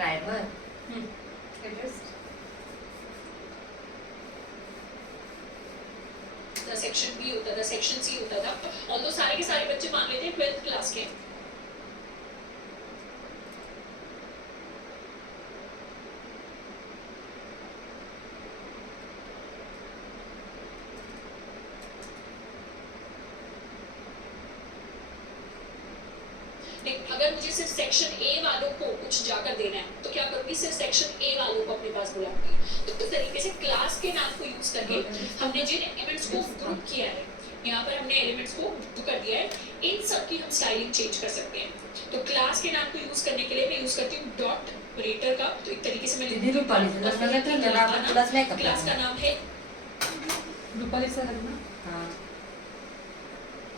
Primer section B होता था, section C होता था, और तो सारे के सारे बच्चे मान लेते हैं 12th क्लास के। अगर मुझे सिर्फ सेक्शन ए वालों को कुछ जाकर देना है तो क्या करूंगी, सिर्फ सेक्शन ए वालों को अपने पास बुलाऊंगी। तो इस तरीके से क्लास के नाम को यूज करके हमने जिन एलिमेंट्स को ग्रुप किया है, यहाँ पर हमने एलिमेंट्स को ग्रुप कर दिया है, इन सब की हम स्टाइलिंग चेंज कर सकते हैं। तो क्लास के नाम को यूज करने के लिए मैं यूज करती हूँ डॉट ऑपरेटर का। तो एक तरीके से मैं क्लास का नाम है रुपाली सर ना। हां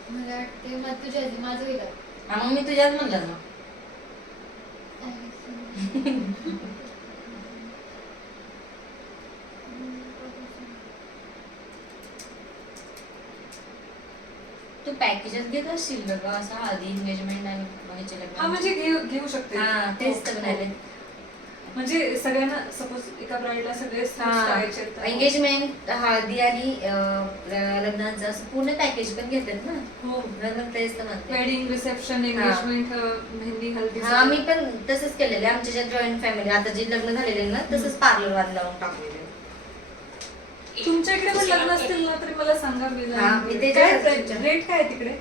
मला वाटते मग तुझ्या माझं वेगळं. मग मी तुझ्याच म्हणलं ना. तू पॅकेजेस घेत असशील बघा, असं आधी एंगेजमेंट आणि व्हायचे लग्न. हा म्हणजे घेऊ शकते. हा तेच तर म्हणाले. म्हणजे सगळ्यांना सपोज एका ब्राईडला सगळे करायचे तर एंगेजमेंट, हळदी आणि लग्नाचं असं पूर्ण पॅकेज पण घेतात ना. हो मग तेच तर म्हणते. वेडिंग, रिसेप्शन, एंगेजमेंट, मेहंदी, हल्दी. हा मी पण तसंच केलेलं आहे. आमच्या ज्या जॉईंट फॅमिली आता जे लग्न झालेले ना तसंच पार्लर वाला लावून टाकलेलं. तुमच्या इकडे पण लग्न असतील ना तरी मला सांगा. मी त्याच्या रेट काय आहे तिकडे?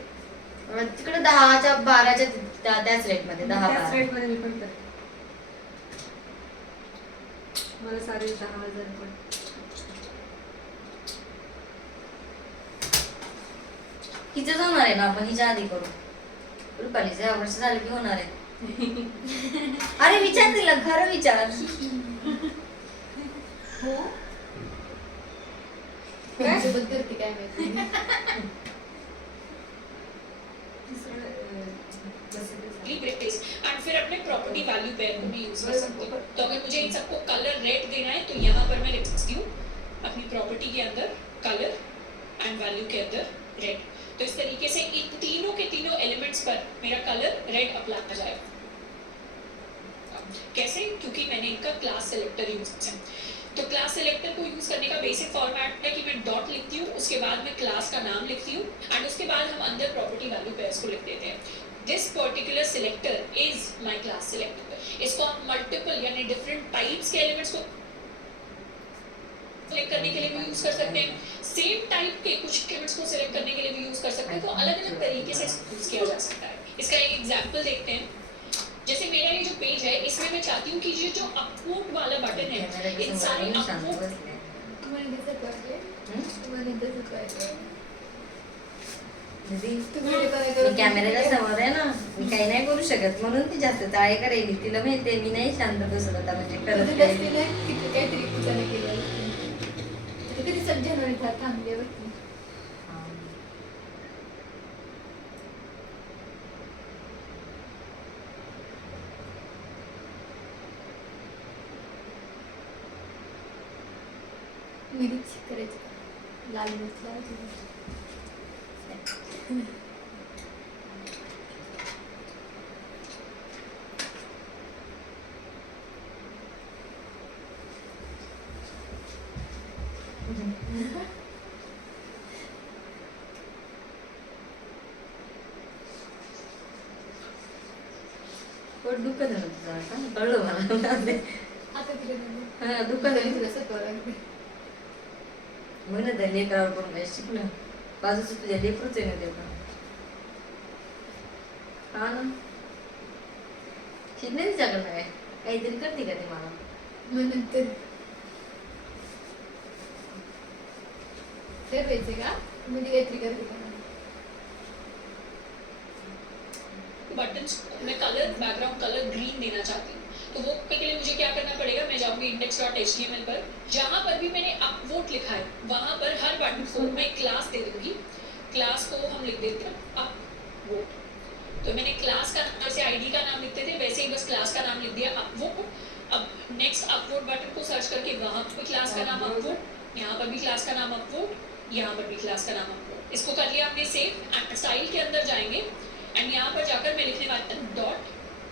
तिकडे 10च्या 12च्या त्याच रेट मध्ये 10-12 त्याच रेट मध्ये मी पण करेन. मला सारे 10,000 पण. हिचंच होणार आहे ना, आपण हिच्या आधी करू. रुपालीचं या वर्ष झालं की होणार आहे. अरे विचार तिला, खरं विचार. हो काय सोबत करते काय माहिती. एंड फिर अपने प्रॉपर्टी वैल्यू पेयर को भी यूज कर सकती हूँ। तो अगर मुझे इन सबको कलर रेड देना है तो यहाँ पर मैं लिख सकती हूँ अपनी प्रॉपर्टी के अंदर कलर एंड वैल्यू के अंदर रेड। तो इस तरीके से इन तीनों के तीनों एलिमेंट्स पर मेरा कलर रेड अप्लाई किया जाएगा। कैसे? क्योंकि मैंने इनका क्लास सेलेक्टर यूज किया। तो क्लास सेलेक्टर को यूज करने का बेसिक फॉर्मेट है कि मैं डॉट लिखती हूँ, उसके बाद मैं क्लास का नाम लिखती हूँ एंड उसके बाद हम अंदर प्रॉपर्टी वैल्यू पेयर्स को लिख देते हैं। This particular selector is my class selector. इसको आप मल्टीपल यानी डिफरेंट टाइप्स के एलिमेंट्स को सिलेक्ट करने के लिए भी यूज कर सकते हैं, सेम टाइप के कुछ एलिमेंट्स को सिलेक्ट करने के लिए भी यूज कर सकते हैं। तो अलग अलग तरीके से यूज किया जा सकता है। इसका एक एग्जांपल देखते हैं। जैसे मेरा ये जो पेज है इसमें मैं चाहती हूँ कि ये जो अपवोट वाला बटन है, इन सारे अपवोट तुम्हाला दिसत वाटले. तुम्हाला दिसत वाटले. मी कॅमेऱ्याच्या समोर आहे ना, मी काही नाही करू शकत म्हणून ती जास्त टाळे करायली. तिला माहितीये मी नाही शांत बसत आता, म्हणजे करत काहीतरी कुठं केलं कधी सज्जन थांबल्यावर. मिरची करायची लाल मिरच लावायची. पोट दुखत आहे तुझं आता, कळलं मला. आता तिला हा दुखत आहे. तुला सत्वर लागते. म्हणत आहे लेकरावर पण काय शिकलं. बाजूचं तुझ्या लेकरूच आहे ना ते पण. हा ना, शिकणे तिच्याकडनं काय काहीतरी करते का ते मला. मग नंतर ते व्हायचे का म्हणजे काहीतरी करते का. बटन्स मैं कलर बैकग्राउंड कलर ग्रीन देना चाहती हूँ। तो वो के लिए मुझे क्या करना पड़ेगा, मैं जाऊंगी index.html पर, जहाँ पर भी मैंने अपवोट लिखा है वहाँ पर हर बटन को मैं क्लास दे दूंगी। क्लास को हम लिख देते हैं अपवोट। तो मैंने क्लास का जैसे आईडी का नाम लिखते थे वैसे ही बस क्लास का नाम लिख दिया अपवोट। अब नेक्स्ट अपवोट बटन को सर्च करके वहाँ पर क्लास का नाम अपवोट, यहाँ पर भी क्लास का नाम अपवोट, यहाँ पर भी क्लास का नाम अपवोट। इसको कर लिया हमने सेव एंड स्टाइल के अंदर जाएंगे एंड यहाँ पर जाकर मैं लिखने वाली हूँ डॉट,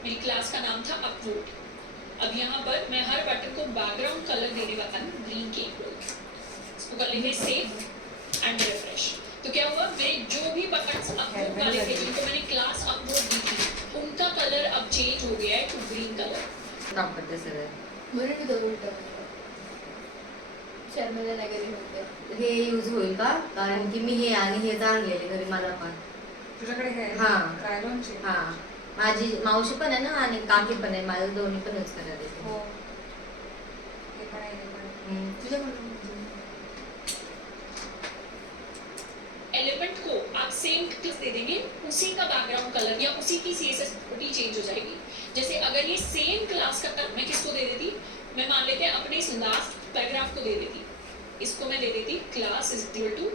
मेरी क्लास का नाम था अपवोट। अब यहाँ पर मैं हर बटन को बैकग्राउंड कलर देने वाला हूँ ग्रीन के इक्वल। इसको कर लेंगे सेव एंड रिफ्रेश। तो क्या हुआ, मेरे जो भी बटन्स अपलोड वाले थे जिनको मैंने क्लास अपलोड दी थी उनका कलर अब चेंज हो गया है टू ग्रीन कलर। काम करते सगळे म्हणून मी तो उलट शर्मिला नगरी होते. हे यूज होईल का? कारण की मी हे आणि हे जाणलेले घरी मला पण. तुझ्याकडे हे हा. रायलॉनचे हा माझी मावशी पण आहे ना आणि काकी पण आहे, माझ्या दोन्ही पण यूज करायला देते. हो हे पण आहे, हे पण आहे. तुझ्याकडून एलिमेंट को आप सेम क्लिक दे देंगे, उसी का बैकग्राउंड कलर या उसी की सीएसएस प्रॉपर्टी चेंज हो जाएगी। जैसे अगर ये सेम क्लास का मैं किसको दे देती, मैं मान लेते हैं अपने इस लास्ट पैराग्राफ को दे देती, इसको मैं दे देती class is equal to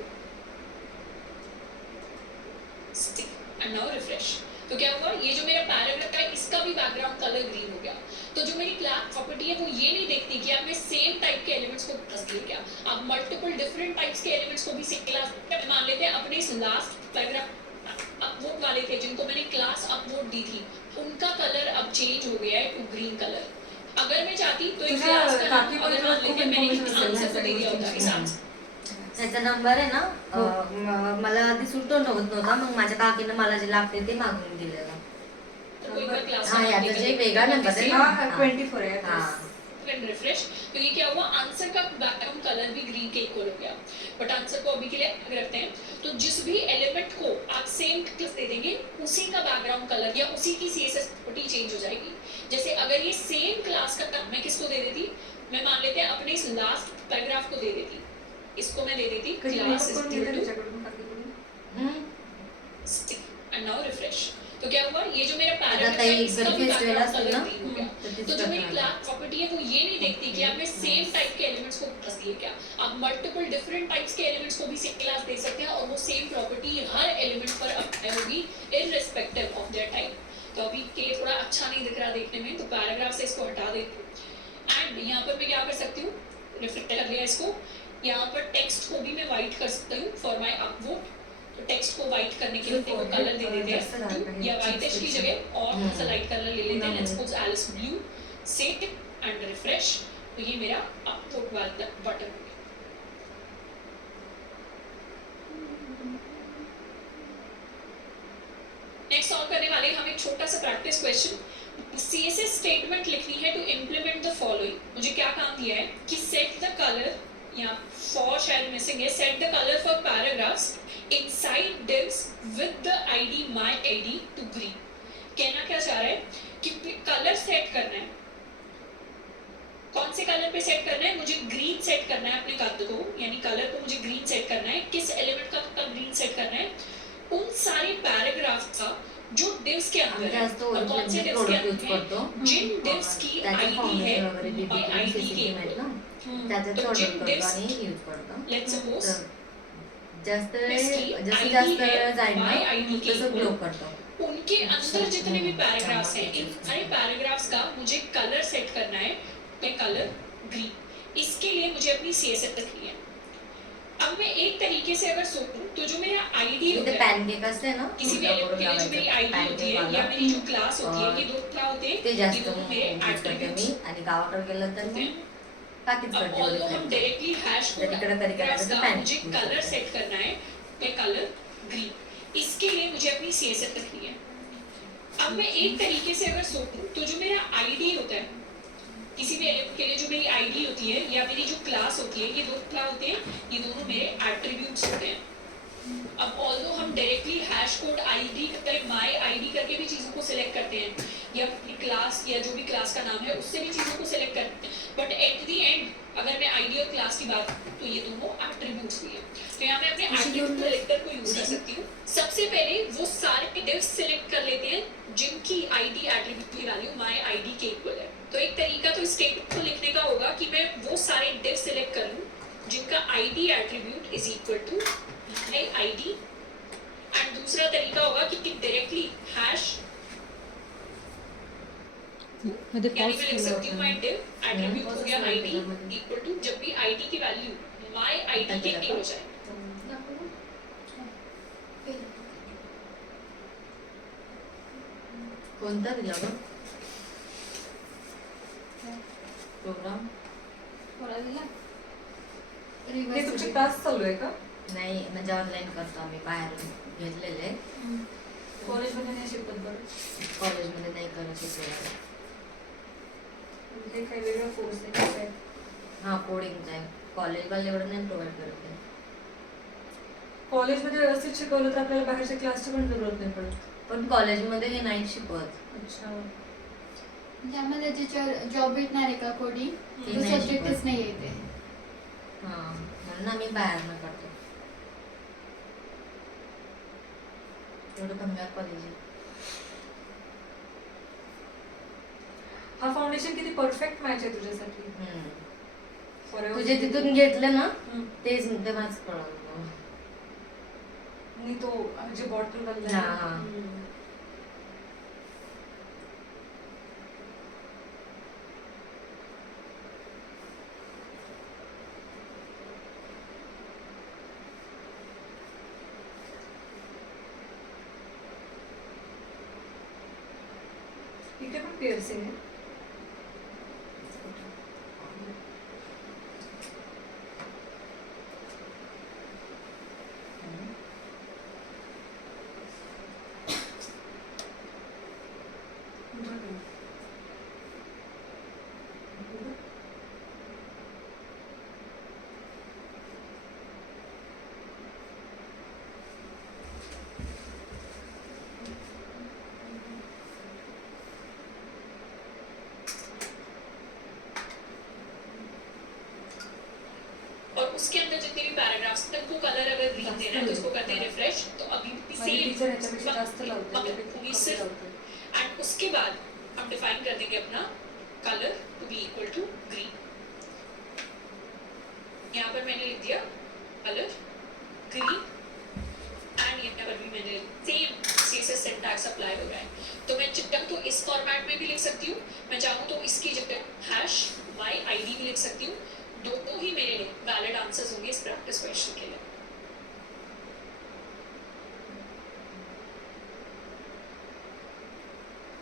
and now refresh. तो क्या हुआ, ये जो मेरा पैराग्राफ है इसका भी बैकग्राउंड कलर ग्रीन हो गया। तो जो मेरी क्लास प्रॉपर्टी है वो ये नहीं देखती कि आपने सेम टाइप के एलिमेंट्स को प्लस किया क्या, आप मल्टीपल डिफरेंट टाइप्स के एलिमेंट्स को भी सेम क्लास मान लेते हैं। अपने इस लास्ट पैराग्राफ अपलोड वाले थे जिनको मैंने क्लास अपलोड दी थी उनका कलर अब चेंज हो गया है टू ग्रीन कलर। अगर मैं चाहती तो एक तुझ्या क्लास का नाम काकी अगर मान लेते मैंने इस आंसर को दे दिया होता, इस आंसर त्याचा नंबर आहे ना मला आधी सुटतो नव्हता, मग माझ्या काकीनं मला जे लागते ते मागून दिलेलं. तो कोई का क्लास हा याचा जे वेगळा नंबर आहे ना. हा 24 आहे हा रिफ्रेश। तो ये क्या हुआ, आंसर का बैकग्राउंड कलर भी ग्रीन के इक्वल हो गया। बट आंसर को अभी के लिए अलग रखते हैं। तो जिस भी एलिमेंट को आप सेम क्लिक दे देंगे उसी का बैकग्राउंड कलर या उसी की सीएसएस प्रॉपर्टी चेंज हो जाएगी। जैसे अगर ये सेम क्लास का मैं किसको दे देती, मैं मान लेते हैं अपने इस लास्ट पैराग्राफ को दे देती, इसको मैं दे देती class is equal to and now refresh. तो क्या हुआ, ये जो मेरा पैराग्राफ है इसका भी बैकग्राउंड कलर ग्रीन हो गया। तो जो मेरी क्लास प्रॉपर्टी है वो ये नहीं देखती कि आपने सेम टाइप के एलिमेंट्स को प्लस दिए क्या, आप मल्टीपल डिफरेंट टाइप्स के एलिमेंट्स को भी सेम क्लास दे सकते हैं और वो सेम प्रॉपर्टी हर एलिमेंट पर अप्लाई होगी इररिस्पेक्टिव ऑफ देयर टाइप। तो अभी के थोड़ा अच्छा नहीं दिख रहा देखने में, तो पैराग्राफ से इसको हटा देती हूँ। एंड यहाँ पर मैं क्या कर सकती हूँ, रिफ्लेक्ट कर लिया इसको। यहाँ पर टेक्स्ट को भी मैं वाइट कर सकती हूँ फॉर माई अपवोट। तो टेक्स्ट को वाइट करने के लिए वो कलर दे देते हैं या व्हाइटिश की जगह और थोड़ा सा लाइट कलर ले लेते हैं। Let's suppose Alice blue, save and refresh. तो ये मेरा अपवोट वाला बटन हो गया। नेक्स्ट सॉल्व करने वाले हम एक छोटा सा प्रैक्टिस क्वेश्चन। सीएसएस स्टेटमेंट लिखनी है टू इंप्लीमेंट द फॉलोइंग। मुझे क्या काम दिया है कि सेट द कलर, यहाँ फॉर शायद मिसिंग है, set the colour for paragraphs inside divs with the id my id to green। कहना क्या चाह रहा है कि कलर सेट करना है, कौन से कलर पे सेट करना है, मुझे ग्रीन सेट करना है अपने कलर को, यानी कलर को मुझे ग्रीन सेट करना है। किस एलिमेंट का ग्रीन सेट करना है, उन सारे पैराग्राफ्स का जो divs के अंदर है। और कौन से divs के अंदर है, जिन divs की id है my id के तो जिन divs लेट्स सपोज जास्त जास्त जाईल ना तसं ग्लो करतो। उनके अंदर जितने भी पैराग्राफ्स हैं इन सारे पैराग्राफ्स का मुझे कलर सेट करना है, मैं कलर ग्रीन। इसके लिए मुझे अपनी सीएसएस रखनी है। अब मैं एक तरीके से अगर सोचूं तो जो मेरा आईडी होता है, पैनकेक असते ना, किसी भी एलिमेंट के लिए जो मेरी आईडी होती है या मेरी जो क्लास होती है, ये दो क्या होते हैं, ते ये जास्त दोनों मेरे यूज करते एट्रिब्यूट्स। मी आणि गावाकडे गेलं तर मी काकीच अब करते ऑल्दो हम डायरेक्टली हैश कोड तिकडे कधी करायचं तर का पॅन मुझे कलर सेट करना है, मैं कलर ग्रीन। इसके लिए मुझे अपनी सीएसएस रखनी है। अब मैं एक तरीके से अगर सोचूं तो जो मेरा आईडी होता है, किसी भी एलिमेंट के लिए जो मेरी आईडी होती है या मेरी जो क्लास होती है, ये दो क्या होते हैं, ये दोनों मेरे एट्रिब्यूट्स होते हैं। अब ऑल्दो हम directly hash code ID type my ID करके भी चीज़ों को सिलेक्ट करते हैं या अपनी क्लास या जो भी क्लास का नाम है उससे भी चीज़ों को सिलेक्ट करते हैं, बट एट द एंड अगर मैं आईडी और क्लास की बात करूं तो ये दोनों एट्रिब्यूट्स भी हैं। तो यहाँ मैं अपने एट्रिब्यूट सेलेक्टर को यूज कर सकती हूँ। सबसे पहले वो सारे डिव्स सिलेक्ट कर लेते हैं जिनकी आईडी एट्रिब्यूट की वैल्यू माय आईडी के इक्वल है। तो एक तरीका तो स्टेटमेंट को लिखने का होगा कि मैं वो सारे डिव सिलेक्ट कर लूँ जिनका ID attribute is equal to my ID, and दूसरा तरीका होगा कि डायरेक्टली हैश मध्ये यानी पॉज मैं लिख केलं सकती हूँ माय होतं डिव एट्रीब्यूट हो गया आईडी इक्वल टू जब भी आईडी की वैल्यू माय आईडी के इक्वल हो जाए। कोणता दिला गं? प्रोग्राम कोणाला दिला? हे Reverse तुमचे होते. क्लास चालू आहे का? नाही म्हणजे ऑनलाईन करतो आम्ही बाहेरून घेतलेले. कॉलेजमध्ये नाही शिकवत बरं? कॉलेजमध्ये नाही करत शिकवलं. हे काही वेगळा कोर्स आहे का काय? हा कोडिंगचा आहे. कॉलेजवाले एवढं नाही प्रोव्हाइड करत आहे. कॉलेजमध्ये व्यवस्थित शिकवलं तर आपल्याला बाहेरच्या क्लासची पण जरूरत नाही पडत. पण कॉलेजमध्ये हे नाही शिकवत. अच्छा. म्हणजे आम्हाला ज्याच्यावर जॉब भेटणार आहे का कोडिंग ते तो नाही सब्जेक्टच शिकवत. नाही आहे ते. हा म्हणून आम्ही बाहेरनं करतो. एवढं कमी कॉलेज आहे. हा फाउंडेशन किती परफेक्ट मॅच आहे तुझ्यासाठी. Forever. तुझे तिथून घेतलं ना हम्म. तेच ते माझं कळलं. आणि तो जे बॉटल बनला हा, हा. इथे पण पिअर्सिंग आहे. और उसके अंदर जितने भी पैराग्राफ्स तक वो कलर अगर ग्रीन देना है तो उसको करते हैं रिफ्रेश, तो अभी भी माझे टीचर ह्याच्यापेक्षा जास्त लावते सेम ह्याच्यापेक्षा कमी लावते. एंड उसके बाद हम डिफाइन कर देंगे अपना colour to be equal to green. यहाँ पर मैंने लिख दिया कलर ग्रीन एंड यहाँ पर भी मैंने सेम सीएसएस सिंटैक्स अप्लाई हो रहा है. तो मैं चाहूँ तो इस फॉर्मेट में भी लिख सकती हूँ, मैं चाहूँ तो इसकी जगह हैश माई आईडी भी लिख सकती हूँ. दोनों ही मेरे लिए वैलिड आंसर्स होंगे इस प्रैक्टिस क्वेश्चन के लिए.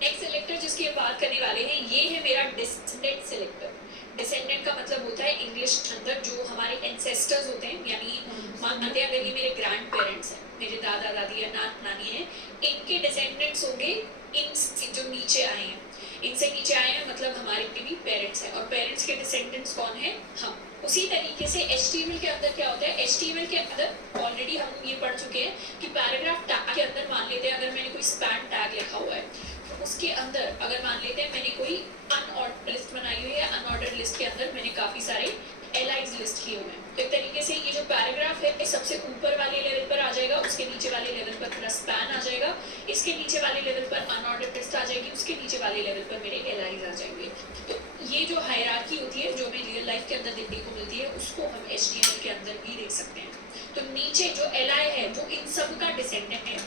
नेक्स्ट सिलेक्टर जिसकी हम बात करने वाले हैं ये है मेरा डिसेंडेंट सिलेक्टर. डिसेंडेंट का मतलब होता है इंग्लिश के अंदर जो हमारे एंसेस्टर्स होते हैं, यानी मानते हैं अगर ये मेरे ग्रैंड पेरेंट्स हैं, मेरे दादा दादी या नानी हैं, इनके डिसेंडेंट्स होंगे इन जो नीचे आए हैं. इनसे नीचे आए हैं मतलब हमारे भी पेरेंट्स हैं, और पेरेंट्स के डिसेंडेंट्स कौन है? हम. उसी तरीके से HTML के अंदर क्या होता है? HTML के अंदर ऑलरेडी हम ये पढ़ चुके हैं कि पैराग्राफ टैग के अंदर मान लेते हैं अगर मैंने कोई स्पैन टैग लिखा हुआ है, तो उसके अंदर अगर मान लेते हैं मैंने कोई अनऑर्डर लिस्ट बनाई हुई है, अनऑर्डर लिस्ट के अंदर मैंने काफ़ी सारे एलाइज लिस्ट किए हुए हैं. तो एक तरीके से ये जो पैराग्राफ है सबसे ऊपर वाले लेवल पर आ जाएगा, उसके नीचे वाले लेवल पर पूरा स्पैन आ जाएगा, इसके नीचे वाले लेवल पर अनऑर्डर लिस्ट आ जाएगी, उसके नीचे वाले लेवल पर मेरे एलाइज आ जाएंगे. तो ये जो हायरार्की होती है जो हमें रियल लाइफ के अंदर देखने को मिलती है उसको हम HTML के अंदर भी देख सकते हैं. तो नीचे जो li है वो इन सब का डिसेंडेंट है.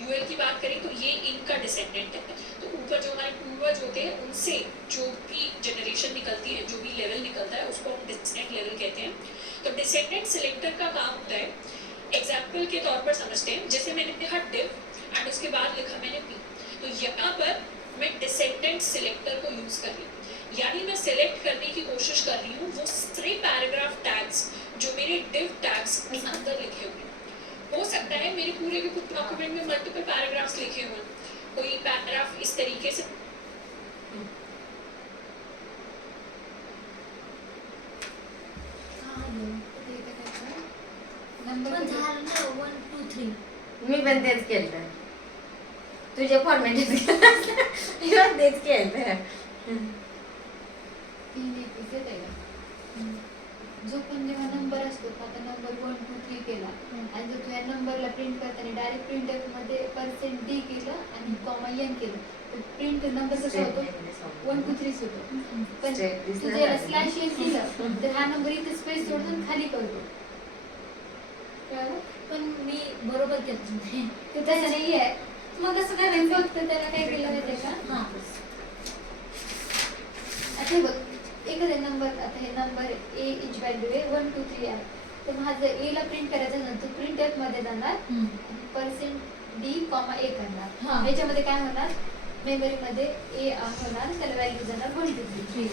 यूएल की बात करें तो ये इनका डिसेंडेंट है. तो ऊपर जो हमारे पूर्वज होते हैं उनसे जो भी जनरेशन निकलती है, जो भी लेवल निकलता है उसको हम डिसेंडेंट लेवल कहते हैं. तो डिसेंडेंट सिलेक्टर का काम होता है, एग्जाम्पल के तौर पर समझते हैं, जैसे मैंने लिखा div एंड उसके बाद लिखा मैंने p, तो यहाँ पर मैं डिसेंडेंट सिलेक्टर को यूज कर रही हूँ, यानी मैं सिलेक्ट करने की कोशिश कर रही हूँ वो सारे पैराग्राफ टैग्स जो मेरे div टैग्स के अंदर लिखे हुए हैं. हो सकता है मेरे पूरे के पूरे डॉक्यूमेंट में मल्टीपल पैराग्राफ्स लिखे हुए हैं, कोई पैराग्राफ इस तरीके से नंबर पण झालं ना 1 2 3. मी पण तेच केलं. तुझ्या फॉर्मॅटच केलं. मी पण तेच केलं. 3 एपिसोड आहे का? जो पण जेव्हा नंबर असतो आता नंबर 1 2 3 केला आणि जर तुझ्या नंबरला प्रिंट करताना डायरेक्ट प्रिंटर मध्ये %d केलं आणि कॉमा n केलं तर प्रिंट नंबर कसा होतो 1 2 3 होतो. पण तू जर स्लॅश n केलं तर हा नंबर इथे स्पेस सोडून खाली करतो. कळलं? पण मी बरोबर केलं. ते तसं नाही आहे. मग कसं करायचं फक्त त्याला काय केलं माहिती आहे का? हां. आता हे बघ एखादा नंबर, आता हे नंबर ए इच व्हॅल्यू आहे 1 2 3 आहे, तर माझं ए ला प्रिंट करायचं नंतर प्रिंट एफ मध्ये जाणार %d, a करणार. हां. ह्याच्यामध्ये काय होणार मेमरी मध्ये ए होणार, त्याला व्हॅल्यू जाणार 1 2 3.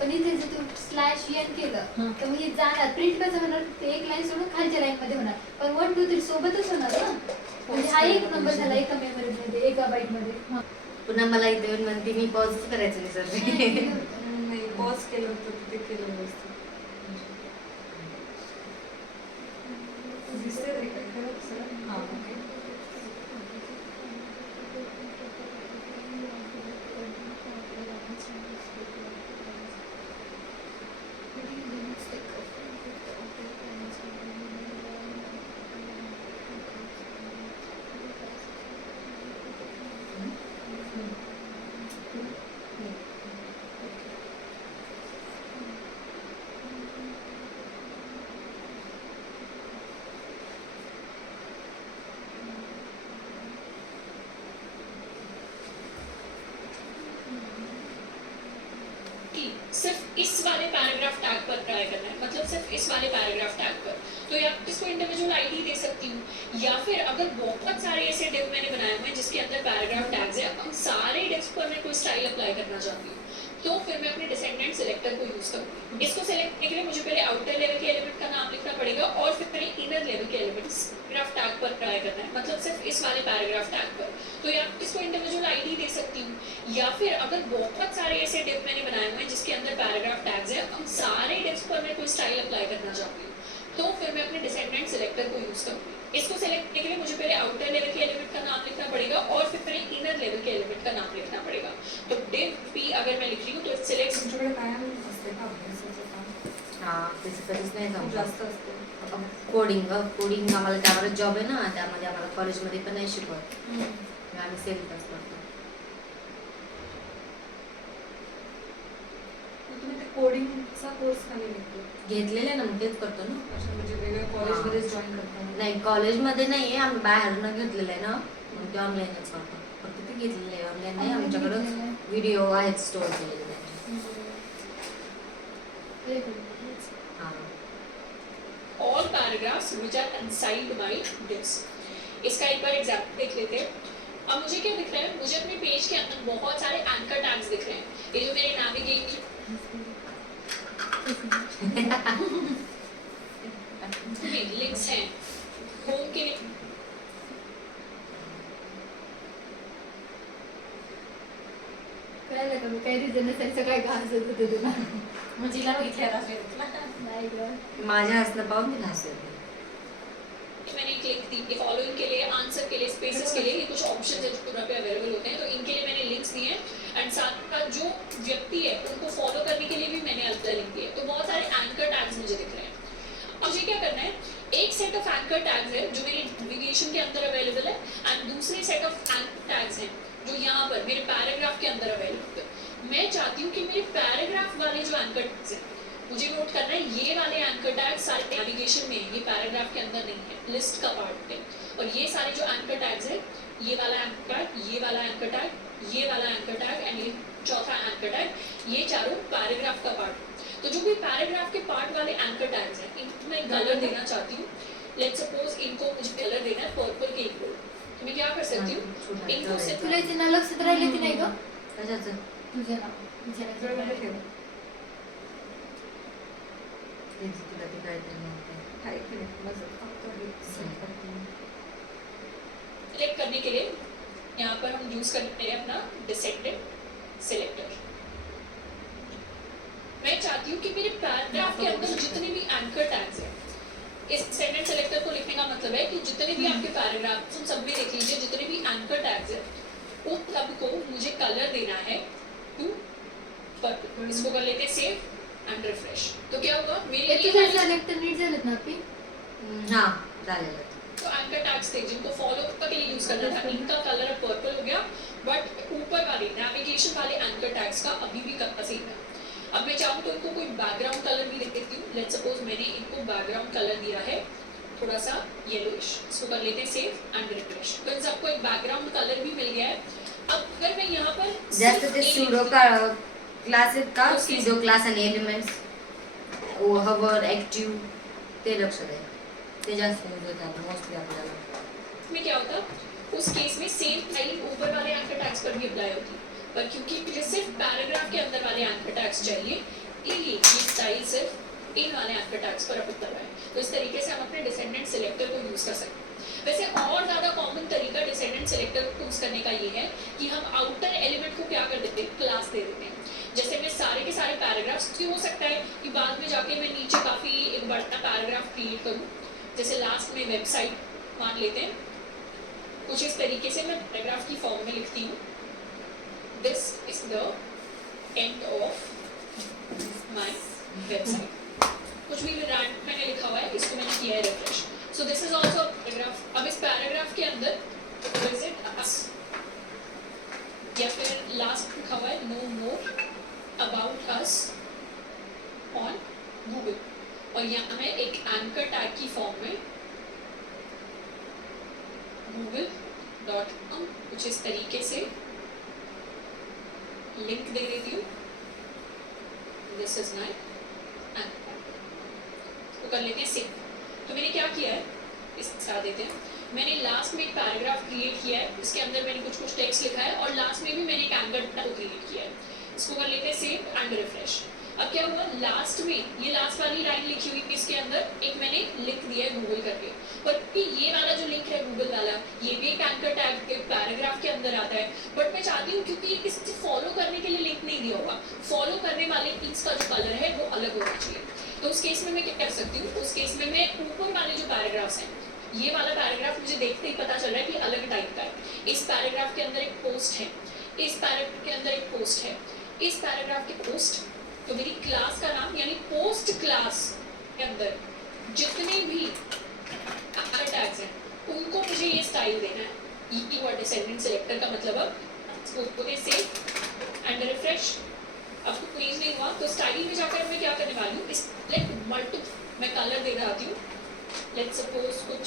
पण इथे जर तू स्लॅश एन केलं तर मग हे जाणार प्रिंट कसं होणार, ते एक लाईन सोडून खालच्या लाईन मध्ये होणार, पण 1 2 3 सोबतच होणार ना. म्हणजे हा एक नंबर झाला एका मेमरी मध्ये, एका बाईट मध्ये. पुन्हा मला इथे येऊन म्हणते मी पॉजच करायचं विसरले. नाही पॉज केलं होतं ते केलं व्यवस्थित. दिसते तरी काय खरं सर? हां ओके. कि सिर्फ इस वाले पैराग्राफ टैग पर ट्राई करना है, मतलब सिर्फ इस वाले पैराग्राफ टैग पर, तो या इसको इंडिविजुअल आईडी दे सकती हूँ, या फिर अगर बहुत सारे ऐसे डिव मैंने बनाए हुए हैं जिसके अंदर पैराग्राफ टैग्स है, अब उन सारे डिव्स पर मैं कोई स्टाइल अप्लाई करना चाहती हूँ, तो फिर मैं अपने डिसेंडेंट सिलेक्टर को यूज करूँगी. इसको सेलेक्ट करने के लिए मुझे पहले आउटर लेवल के एलिमेंट का नाम लिखना पड़ेगा और फिर पहले इनर लेवल के एलिमेंट्स पैराग्राफ टैग पर ट्राई करना है, मतलब सिर्फ इस वाले पैराग्राफ टैग पर, तो या इसको इंडिविजुअल आईडी दे सकती हूँ, या फिर अगर बहुत सारे ऐसे डिव मैंने बनाए हुए हैं जिसके अंदर पैराग्राफ टैग्स है, उन सारे डिव्स पर मैं कोई स्टाइल अप्लाई करना चाहती हूँ, तो फिर मैं अपने डिसेंडेंट सिलेक्टर को यूज करूँगी. इसको सेलेक्ट करने के लिए मुझे पहले आउटर लेवल के एलिमेंट का नाम लिखना पड़ेगा और फिर पहले इनर लेवल के एलिमेंट का नाम लिखना पड़ेगा. तो डिव पी अगर मैं लिख रही हूँ तो सिलेक्ट तुमच्याकडे कायम असते का अभ्यासाचं काम? हा त्याचं कधीच नाही खूप जमलं. जास्त असते. कोडिंग आम्हाला त्यावर जॉब आहे ना, त्यामध्ये आम्हाला कॉलेजमध्ये पण नाही शिकवत. आम्ही सेल्फ करतो. मग तुम्ही ते कोडिंगचा कोर्स का नाही घेतला? घेतलेले ना, मग तेच करतो ना. अच्छा म्हणजे वेगळ्या कॉलेजमध्येच जॉईन करता? नाही कॉलेजमध्ये नाही आहे, आम्ही बाहेरून घेतलेलं आहे ना, मग ते ऑनलाईनच करतो. फक्त ते घेतलेलं आहे, ऑनलाईन नाही. आमच्याकडं व्हिडिओ आहेत स्टोर केलेले त्याचे. हां. all paragraphs which are inside my divs. इसका एक बार एग्जाम्पल देख लेते हैं. अब मुझे क्या दिख रहा है, मुझे अपने पेज के अंदर बहुत सारे एंकर टैग्स दिख रहे हैं. ये जो मेरे नेविगेट लिंक्स हैं होम के लिए, कळलं का? काही रिझन नसेल सगळ्या घास होत होते तुला. म्हणजे हिला बघितलं ना नाही गं. माझ्या हसणं पाहून तिला हसू येते. मैंने एक लिंक दी, ये फॉलोइंग के लिए, आंसर के लिए, स्पेसेस के लिए, ये कुछ ऑप्शंस हैं जो पूरा पे अवेलेबल होते हैं, तो इनके लिए मैंने लिंक्स दिए हैं एंड साथ का जो व्यक्ति है उनको फॉलो करने के लिए भी मैंने अलग लिंक दिए. तो बहुत सारे एंकर टैग्स मुझे दिख रहे हैं. अब मुझे क्या करना है, एक सेट ऑफ एंकर टैग्स है जो मेरे नेविगेशन के अंदर अवेलेबल है एंड दूसरे सेट ऑफ एंकर टैग्स हैं जो यहाँ पर मेरे पैराग्राफ के अंदर अवेलेबल है. मैं चाहती हूँ कि मेरे पैराग्राफ वाले जो एंकर टैग्स हैं, मुझे नोट करना है ये वाले एंकर टैग सारे नेविगेशन में, ये पैराग्राफ के अंदर नहीं है, लिस्ट का पार्ट है. और ये सारे जो एंकर टैग्स है, ये वाला एंकर टैग, ये वाला एंकर टैग, ये वाला एंकर टैग एंड ये चौथा एंकर टैग, ये चारों पैराग्राफ का पार्ट. तो जो भी पैराग्राफ के पार्ट वाले एंकर टैग्स हैं, इनको मैं कलर देना चाहती हूँ. लेट्स सपोज इनको मुझे कलर देना है पर्पल के इक्वल. तो मैं क्या कर सकती हूँ, इनको सिर्फ तुला इथे ना लक्षात राहिले की नाही गं? कशाचं? तुझं नाव विचारायचं. वेगवेगळे ठेव. तेच तुला ते काहीतरी नव्हतं. हा, एक मिनिट बस फक्त हे set करते मी. सिलेक्ट करने के लिए यहाँ पर हम यूज करते हैं अपना डिसेंडेंट सिलेक्टर. मैं चाहती हूँ कि मेरे पैराग्राफ के अंदर जितने भी एंकर टैग्स हैं, इस डिसेंडेंट सिलेक्टर को लिखने का मतलब है कि जितने भी आपके पैराग्राफ, उन सब में देख लीजिए जितने भी एंकर टैग्स हैं, उन सब को मुझे कलर देना है टू पर्पल. इसको कर लेते हैं सेव एंड रिफ्रेश. तो क्या होगा, मेरे तुझं लिए सिलेक्टर नीट झालेत ना आपली? हां झालेलं. तो एंकर टैग्स थे जिनको फॉलो के लिए यूज करना था, इनका कलर अब पर्पल हो गया, बट ऊपर वाले नेविगेशन वाले एंकर टैग्स का अभी भी कलर सेम है. अब मैं चाहूँ तो इनको कोई बैकग्राउंड कलर भी दे देती हूँ. लेट्स सपोज मैंने इनको बैकग्राउंड कलर दिया है थोड़ा सा येलोइश. इसको कर लेते हैं सेव एंड रिफ्रेश. तो इन सबको एक बैकग्राउंड कलर भी मिल गया है. अब अगर मैं यहाँ पर जास्त ते सिर्फ स्यूडो क्लास आहेत का, स्यूडो क्लास आणि एलिमेंट्स हवर ऍक्टिव्ह ते लक्ष द्या. ते जास्त यूज होतात मोस्टली आपल्याला. में क्या होता, उस केस में सेम स्टाइल ऊपर वाले एंकर टैग्स पर भी अप्लाई होती है, पर क्योंकि मुझे सिर्फ पैराग्राफ के अंदर वाले एंकर टैग्स चाहिए, ये स्टाइल सिर्फ इन वाले एंकर टैग्स पर अप्लाई करवाएं। तो इस तरीके से हम अपने डिसेंडेंट सिलेक्टर को यूज कर सकते हैं। वैसे और ज़्यादा कॉमन तरीका डिसेंडेंट सिलेक्टर को यूज करने का ये है कि हम आउटर एलिमेंट को क्या कर देते हैं, क्लास दे देते हैं। जैसे मैं सारे के सारे पैराग्राफ्स भी हो सकता है कि बाद में जाके मैं नीचे काफ़ी एक बड़ा पैराग्राफ क्रिएट करूँ, जैसे लास्ट में वेबसाइट मान लेते हैं, कुछ इस तरीके से मैं पैराग्राफ की फॉर्म में लिखती हूँ, this is the end of my website, कुछ भी रैंक मैंने लिखा हुआ है, इसको मैंने किया है refresh. So this is also paragraph. अब इस पैराग्राफ के अंदर विजिट अस या फिर लास्ट लिखा हुआ है no more about us on Google, और यहाँ मैं एक एंकर टैग की फॉर्म में google.com कुछ इस तरीके से लिंक दे देती हूँ, this is my anchor tag, तो कर लेते हैं सेव। तो मैंने क्या किया है, इस साथ देते हैं, मैंने लास्ट में एक पैराग्राफ क्रिएट किया है, इसके अंदर मैंने कुछ टेक्स्ट लिखा है, और लास्ट में भी मैंने एक एंकर टैग क्रिएट किया है, इसको कर लेते हैं सेव एंड रिफ्रेश। अब क्या हुआ, लास्ट में ये लास्ट वाली लाइन लिखी हुई, इसके अंदर एक मैंने लिंक दिया है गूगल करके, पर ये वाला जो लिंक है गूगल वाला, ये भी एक एंकर टैग के पैराग्राफ के अंदर आता है, बट मैं चाहती हूँ क्योंकि इसे फॉलो करने के लिए लिंक नहीं दिया होगा, फॉलो करने वाले लिंक्स का जो कलर है वो अलग होना चाहिए। तो उस केस में मैं क्या कर सकती हूँ, उस केस में मैं ऊपर वाले जो पैराग्राफ्स हैं, ये वाला पैराग्राफ मुझे देखते ही पता चल रहा है कि अलग टाइप का है, इस पैराग्राफ के अंदर एक पोस्ट है, इस पैराग्राफ के अंदर एक पोस्ट है, इस पैराग्राफ के पोस्ट, तो मेरी क्लास का नाम यानी पोस्ट क्लास के अंदर जितने भी एंकर टैग्स हैं उनको मुझे ये स्टाइल देना है। ये वर्ड डिसेंडेंट सिलेक्टर का मतलब, अब इसको सेव एंड रिफ्रेश। अब तो पेज नहीं हुआ, तो स्टाइल में जाकर मैं क्या करने वाली हूँ, इस लेट मल्टी मैं कलर दे रहा हूँ, लेट सपोज कुछ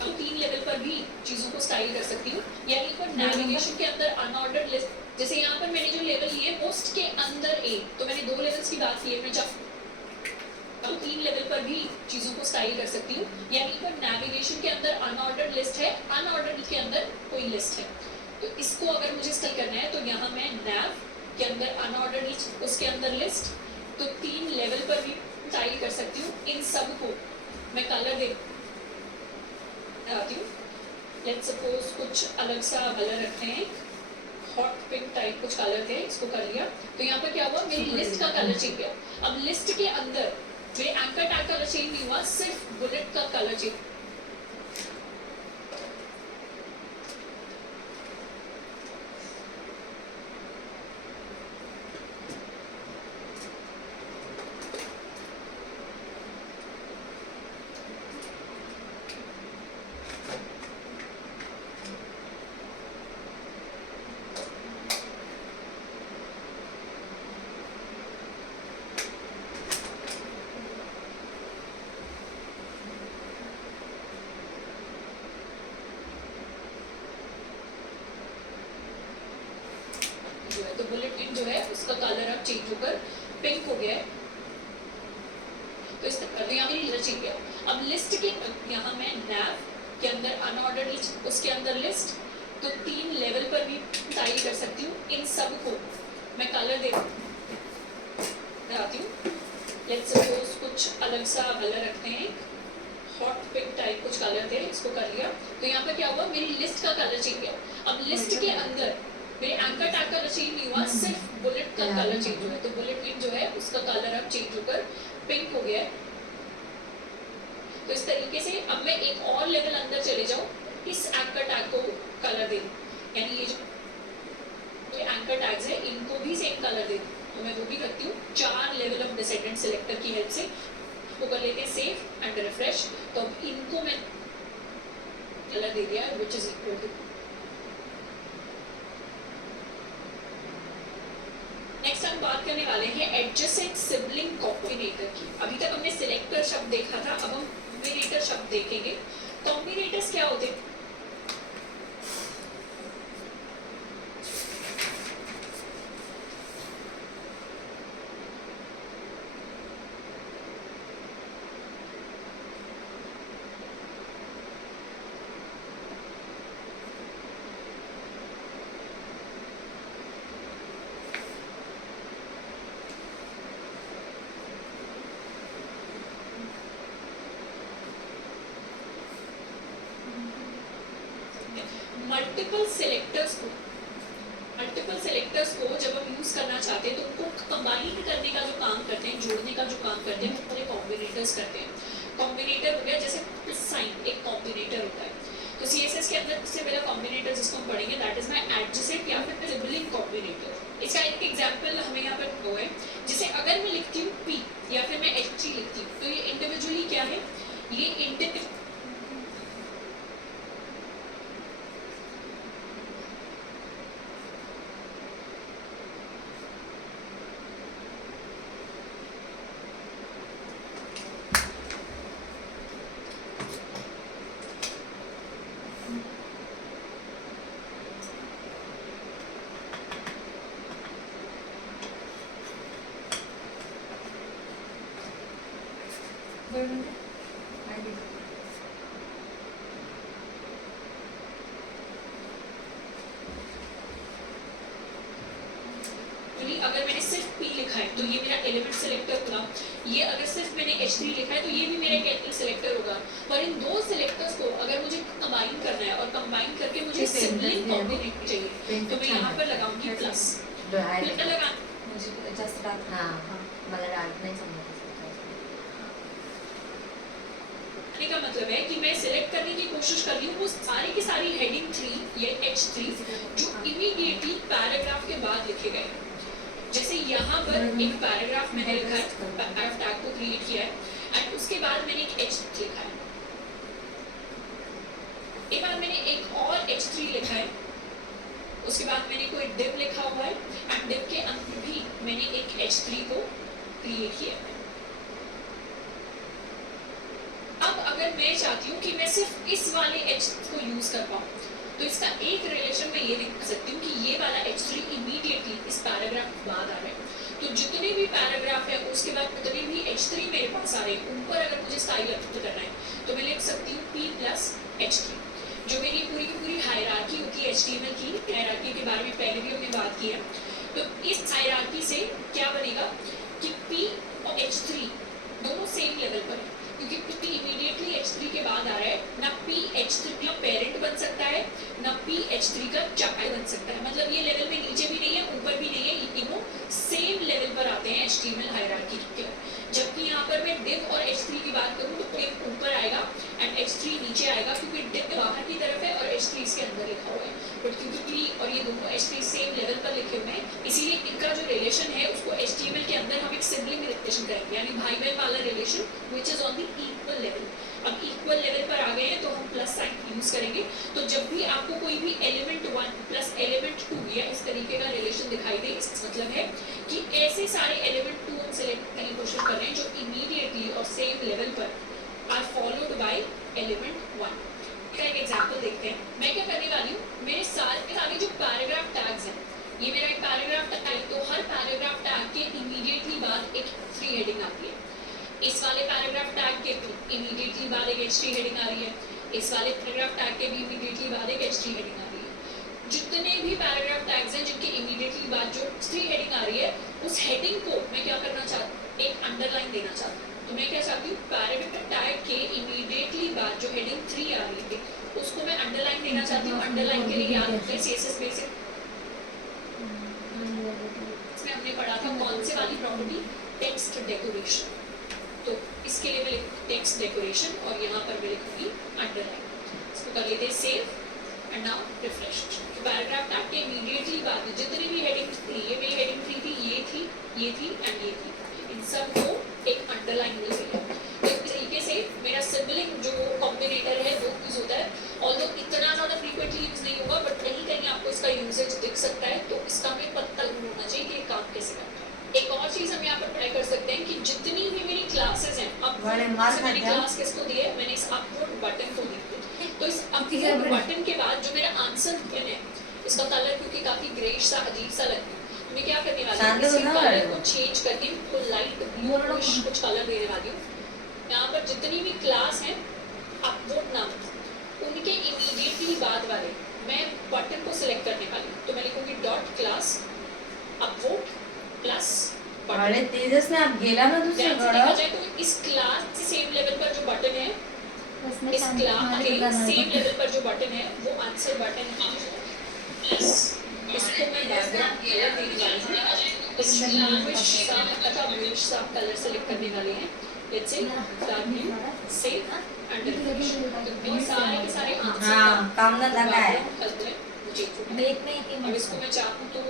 तो 3 लेवल पर भी चीज़ों को स्टाइल कर सकती हूँ, यानी पर नेविगेशन के अंदर अनऑर्डर्ड लिस्ट, जैसे यहाँ पर मैंने जो लेवल लिए पोस्ट के अंदर ए, तो मैंने 2 लेवल्स की बात की है, मैं जब 3 लेवल पर भी चीज़ों को स्टाइल कर सकती हूँ, यानी पर नेविगेशन के अंदर अनऑर्डर्ड लिस्ट है, अनऑर्डर्ड के अंदर कोई लिस्ट है, तो इसको अगर मुझे स्टाइल करना है तो यहाँ मैं नैव के अंदर अनऑर्डर्ड लिस्ट, उसके अंदर लिस्ट, तो 3 लेवल पर भी स्टाइल कर सकती हूँ। इन सब को मैं कलर दे आती हूँ, लेट्स सपोज कुछ अलग सा कलर रखते हैं, हॉट पिंक टाइप कुछ कलर थे, इसको कर लिया, तो यहाँ पर क्या हुआ, मेरी लिस्ट का कलर चेंज किया। अब लिस्ट के अंदर मेरे एंकर टैग का कलर चेंज नहीं हुआ, सिर्फ बुलेट का कलर चेंज। जो है, तो बुलेटिन जो है उसका कलर अब चेंज होकर पिंक हो गया है, तो इस तरह यहाँ मेरी लिस्ट चेंज गया। अब लिस्ट के यहाँ मैं नैव के अंदर अनऑर्डर्ड लिस्ट, उसके अंदर लिस्ट, तो 3 लेवल पर भी स्टाइल कर सकती हूँ। इन सब को मैं कलर दे आती हूँ, लेट्स सपोज कुछ अलग सा कलर रखते हैं, हॉट पिंक टाइप कुछ कलर थे, इसको कर लिया, तो यहाँ पर क्या हुआ, मेरी लिस्ट का कलर चेंज गया। अब लिस्ट के अंदर मेरे एंकर टैग का कलर चेंज नहीं हुआ, सिर्फ बुलेट का कलर चेंज हुआ है, तो बुलेट पिन जो है उसका कलर अब चेंज होकर पिंक हो गया है। तो इस तरीके से अब मैं एक और लेवल अंदर चले जाऊँ, इस एंकर टैग को कलर दे दूँ, यानी ये जो एंकर टैग्स है इनको भी सेम कलर दे दूँ, तो मैं वो भी करती हूँ 4 लेवल ऑफ डिसेंडेंट सिलेक्टर की हेल्प से। वो कर लेते हैं सेव एंड रिफ्रेश, तो अब इनको मैं कलर दे दिया which is equal to. Next हम बात करने वाले हैं एडजेसेंट सिबलिंग कॉम्बिनेटर की। अभी तक हमने सिलेक्टर शब्द देखा था, अब हम कॉम्बिनेटर शब्द देखेंगे। कॉम्बिनेटर्स क्या होते हैं? मल्टीपल सेलेक्टर्स को जब हम यूज करना चाहते हैं तो उनको कंबाइन करने का जो काम करते हैं, जोड़ने का जो काम करते हैं, वो पूरे कॉम्बिनेटर्स करते हैं. कॉम्बिनेटर हो गया जैसे साइन, एक कॉम्बिनेटर होता है. तो CSS के अंदर सबसे पहला कॉम्बिनेटर जिसको हम पढ़ेंगे दैट इज माय एडजेसेंट या फिर सिबलिंग कॉम्बिनेटर. इसका एक एग्जांपल हमें यहाँ पर वो है, जैसे अगर मैं लिखती हूँ P या फिर मैं H3 लिखती हूँ तो ये इंडिविजुअली क्या है, ये अगर मैंने सिर्फ P लिखा है तो ये मेरा एलिमेंट सेलेक्टर होगा. ये अगर सिर्फ मैंने H3 लिखा है तो ये भी मेरा एक एलिमेंट सेलेक्टर होगा. पर इन दो सेलेक्टर्स को अगर मुझे कंबाइन करना है और कंबाइन करके मुझे सिबलिंग कॉम्बिनेटर चाहिए तो मैं यहाँ पर लगाऊंगी प्लस. लगा म्हणजे जास्त डार्क. हाँ मला डार्क नहीं समझ का मतलब है कि मैं सिलेक्ट करने की कोशिश कर रही हूँ वो सारी की सारी हेडिंग 3 या H3 जो इमीडिएटली पैराग्राफ के बाद लिखे गए हैं. जैसे यहाँ पर एक पैराग्राफ मैंने लिखा है, पैराग्राफ टैग को क्रिएट किया है एंड उसके बाद मैंने एक H3 लिखा है. एक बार मैंने एक और H3 लिखा है, उसके बाद मैंने कोई div लिखा हुआ है एंड div के अंदर भी मैंने एक H3 को क्रिएट किया है. अब अगर मैं चाहती हूँ कि मैं सिर्फ इस वाले H को यूज कर पाऊँ तो इसका एक रिलेशन मैं ये दिखा सकती हूँ कि ये वाला H3 इमीडिएटली इस पैराग्राफ के बाद आ रहा है. तो जितने भी पैराग्राफ है उसके बाद जितने भी H3 मेरे पास आ रहे हैं उन पर अगर मुझे स्टाइल अप्लाई करना है तो मैं लिख सकती हूँ P प्लस H3. जो मेरी पूरी की पूरी हायरार्की होती है HTML की, हायरार्की के बारे में पहले भी हमने बात की है. तो इस हायरार्की से क्या बनेगा कि P और H3 दोनों सेम लेवल पर है क्योंकि P इमीडिएटली H3 के बाद आ रहा है. ना P H3 का पेरेंट बन सकता है ना P H3 का चाइल्ड बन सकता है. मतलब ये लेवल में नीचे भी नहीं है ऊपर भी नहीं है, ये तीनों सेम लेवल पर आते हैं HTML हायरार्की के. जबकि यहाँ पर मैं div और H3 की बात करूँ तो div ऊपर आएगा एंड H3 नीचे आएगा क्योंकि div बाहर की तरफ है और H3 इसके अंदर लिखा हुआ है. बट क्योंकि P और ये दोनों H3 सेम लेवल पर लिखे हुए हैं इसीलिए इनका जो रिलेशन है उसको HTML के अंदर हम एक सिबलिंग रिलेशन करेंगे, यानी भाई बहन वाला relation which is on the equal level. अब इक्वल लेवल पर आ गए हैं तो हम प्लस साइन यूज करेंगे. तो जब भी आपको कोई भी एलिमेंट 1 प्लस एलिमेंट 2 या इस तरीके का रिलेशन दिखाई दे इसका मतलब है कि ऐसे सारे एलिमेंट 2 हम सिलेक्ट करने की कोशिश कर रहे हैं जो इमीडिएटली और सेम लेवल पर आर फॉलोड बाय एलिमेंट 1. का एक एग्जांपल देखते हैं. मैं क्या करने वाली हूँ, मेरे सारे जो पैराग्राफ टैग्स हैं, ये मेरा एक पैराग्राफ टैग है तो हर पैराग्राफ टैग के इमीडिएटली बाद एक H3 हेडिंग आती है. इस वाले पैराग्राफ टैग के इमीडिएटली बाद एक H3 हेडिंग आ रही है. इस वाले पैराग्राफ टैग के भी इमीडिएटली बाद एक H3 हेडिंग आ रही है. जितने भी पैराग्राफ टैग्स हैं जिनके इमीडिएटली बाद जो H3 हेडिंग आ रही है उस हेडिंग को मैं क्या करना चाहती हूँ, एक अंडरलाइन देना चाहती हूँ. तो मैं क्या चाहती हूँ, पैराग्राफ टैग के इमीडिएटली बाद जो हेडिंग 3 आ रही है उसको मैं अंडरलाइन देना चाहती हूँ. अंडरलाइन के लिए याद रखें CSS बेसिक इसमें हमने पढ़ा था कौन से वाली प्रॉपर्टी, टेक्स्ट डेकोरेशन. तो इसके लिए मैं लिखूँ टेक्स्ट डेकोरेशन और यहाँ पर मैं लिखूँगी अंडरलाइन. इसको कर लेते हैं सेव एंड नाउ रिफ्रेश. तो पैराग्राफ टैग के इमीडिएटली बाद जितनी भी हेडिंग थी, ये मेरी हेडिंग 3 थी, ये थी एंड ये थी, इन सब को एक अंडरलाइन मिल गई है. तो इस तरीके से मेरा सिबलिंग जो कॉम्बिनेटर है वो यूज होता है. ऑल्दो इतना ज़्यादा फ्रीक्वेंटली यूज नहीं होगा बट कहीं कहीं आपको इसका यूजेज दिख सकता है. तो इसका हमें पता होना चाहिए कि काम कैसे करता है. एक और चीज हम यहाँ पर ट्राई कर सकते हैं कि जितनी भी मेरी क्लासेस हैं, अब मैंने क्लास किसको दी है, मैंने इस अपलोड बटन को दी है. तो इस अपलोड बटन के बाद जो मेरा आंसर बटन है इसका कलर क्योंकि काफी ग्रेश सा अजीब सा लगता है, मैं क्या करने वाली हूँ, इसके कलर को चेंज करके तो लाइट ब्लूइश कुछ कलर देने वाली हूँ. यहाँ पर जितनी भी क्लास हैं अपलोड नाम उनके इमीडिएटली बाद वाले मैं बटन को सिलेक्ट करने वाली हूँ. तो मैं लिखूंगी डॉट क्लास अपलोड प्लस अरे तेजस ने आप गेला ना दूसरे देखा जाए तो इस क्लास से सेम लेवल पर जो बटन है बस मैं इस शांत क्लास मान के के सेम लेवल पर जो बटन है वो आंसर बटन है। इसको मैं बैकग्राउंड कलर देने वाली हूँ। इस ब्लूइश सा अथवा ब्लूइश सा कलर सेलेक्ट करने वाले हैं। Let's say dark blue save and refresh. तो ये सारे के सारे आंसर हाँ, काम ना लगा है। कलर है वो चेंज हो गया। ब्रेक में एक अब इसको मैं चाहूँ तो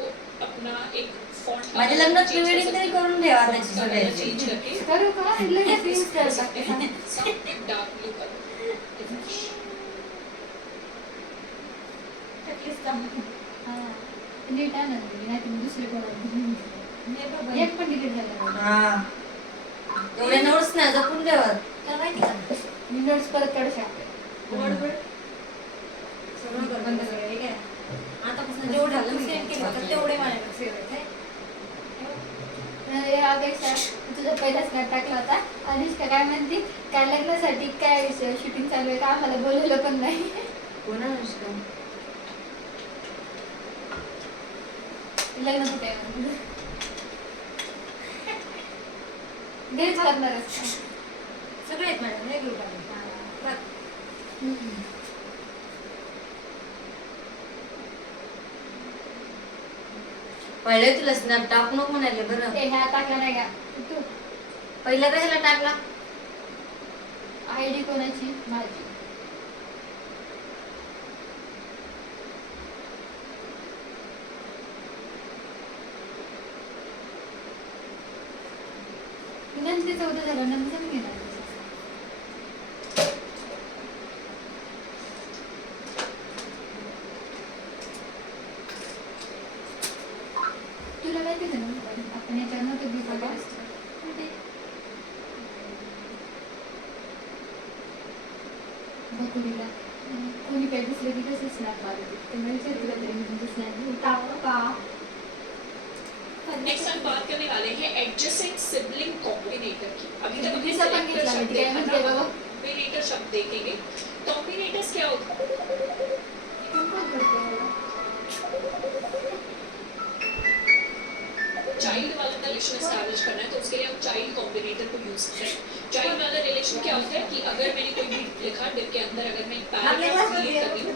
अपना एक फॉन्ट माझ्या लग्नात प्री वेडिंग तरी करून ठेवा त्याची कलर सगळ्याची. चेंज करके करू का लगेच इसको इंस्टॉल कर सकते करते हैं some dark blue colour refresh. नीट आनंद नाही तर दुसरे कोणाला एक पण डिलीट झालं हा. एवढे नोट्स नाही जपून ठेवत. तर माहिती का मी नोट्स परत काढू शकते सगळं बंद करूया ठीक आहे. आतापासून जेवढं तू सेव्ह केलं तर तेवढे माझ्याकडे सेव्ह आहेत. तुझा पहिला स्नॅप टाकला होता अनुष्का काय म्हणते काय लग्नासाठी काय शूटिंग चालू आहे का आम्हाला बोलवलं पण नाही कोण अनुष्का? लग्न कुठे घरीच करणारच सगळे आहेत मॅडम हे ग्रुप आहे. पहिले तुला स्नॅप टाकू नको म्हणाले बरं. ते ह्या टाकला नाही का तू पहिला कशाला टाकला? आयडी कोणाची माझी नंतर चौथं झालं नंतर घेणार तुला माहिती आहे ना आपण याच्यावर नव्हतं घेतलं बकुरीला कोणी काही दिसलं की कसं स्नॅप मारते ते म्हणजे तुला तरी मी तुमचं स्नॅप टाकू का नेक्स्ट हम बात करने वाले हैं एडजेसेंट सिबलिंग कॉम्बिनेटर की। अभी तक हमने किसका पण सेलेक्टर घेतला शब्द मी काय देखा म्हणते था, बाबा कॉम्बिनेटर शब्द देखेंगे। कॉम्बिनेटर्स क्या होता है? चाइल्ड वाला रिलेशन एस्टैब्लिश करना है तो उसके लिए हम चाइल्ड कॉम्बिनेटर को यूज करते हैं। चाइल्ड वाला रिलेशन क्या होता है कि अगर मैंने कोई भी लिखा डिव के अंदर अगर मैं एक पैराग्राफ क्रिएट कर रही हूँ